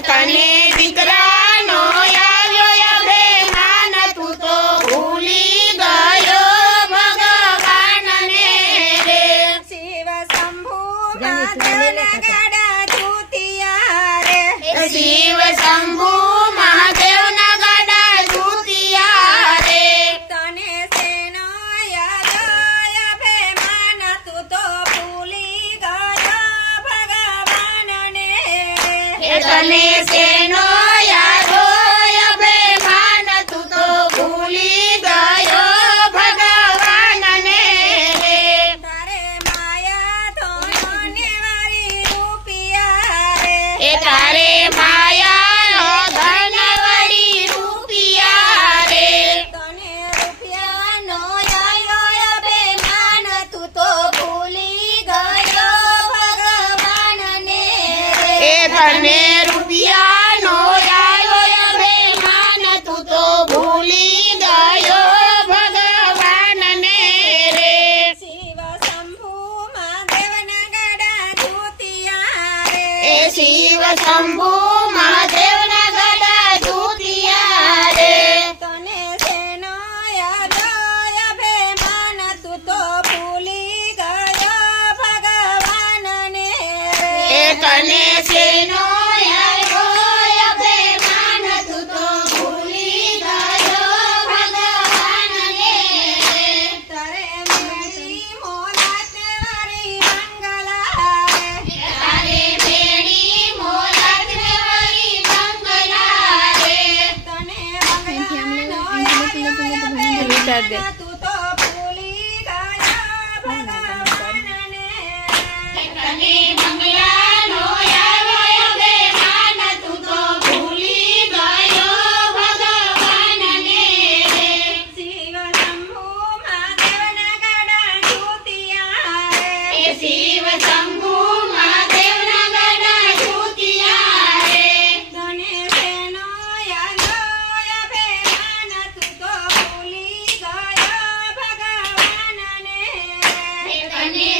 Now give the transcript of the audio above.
તને દીકરાનો આવ્યો અભિમાન તું તો ભૂલી ગયો ભગવાનને રે શિવ શંભુ મહાદેવના ગાડા જુતિયા રે શિવ શંભુ મહાદેવના ગાડા જુતિયા રે તને શેનો યાદ અભિમાન તું તો ભૂલી ગયો ભગવાનને તને શેનો યાદો અભિમાન તું તો ભૂલી ગયો ભગવાનને તારે માયા ધોનોને વારી રૂપિયા રે તારે માયાનો ધનવરી રૂપિયા રે તને રૂપિયાનો આવ્યો અભિમાન તું તો ભૂલી ગયો ભગવાનને તને રૂપિયાનો આવ્યો અભિમાન તું તો ભૂલી ગયો ભગવાનને રે શિવ શંભુ મહાદેવના ગાડા જુતિયા રે શિવ શંભુ મહાદેવના ગડા જુતિયા રે તને શેનો યાદ અભિમાન તું તો ભૂલી ગયો ભગવાનને તને શેનો આવ્યો અભિમાન તું તો ભૂલી ગયો ભગવાનને તારે મેળી મોલાતને વારી મંગલા રે તારે મેળી મોલાતને વળી બંગલા રે તને બંગલાનો આવ્યો અભિમાન તું તો ભૂલી ગયો ભગવાનને તને બંગલાનો આવ્યો અભિમાન તું તો ભૂલી ગયો ભગવાનને શિવ શંભુ મહાદેવના ગાડા જુતિયા રે શિવ શંભુ મહાદેવના ગડા જુતિયા રે તને શેનો યાદ અભિમાન તું તો ભૂલી ગયો ભગવાનને તને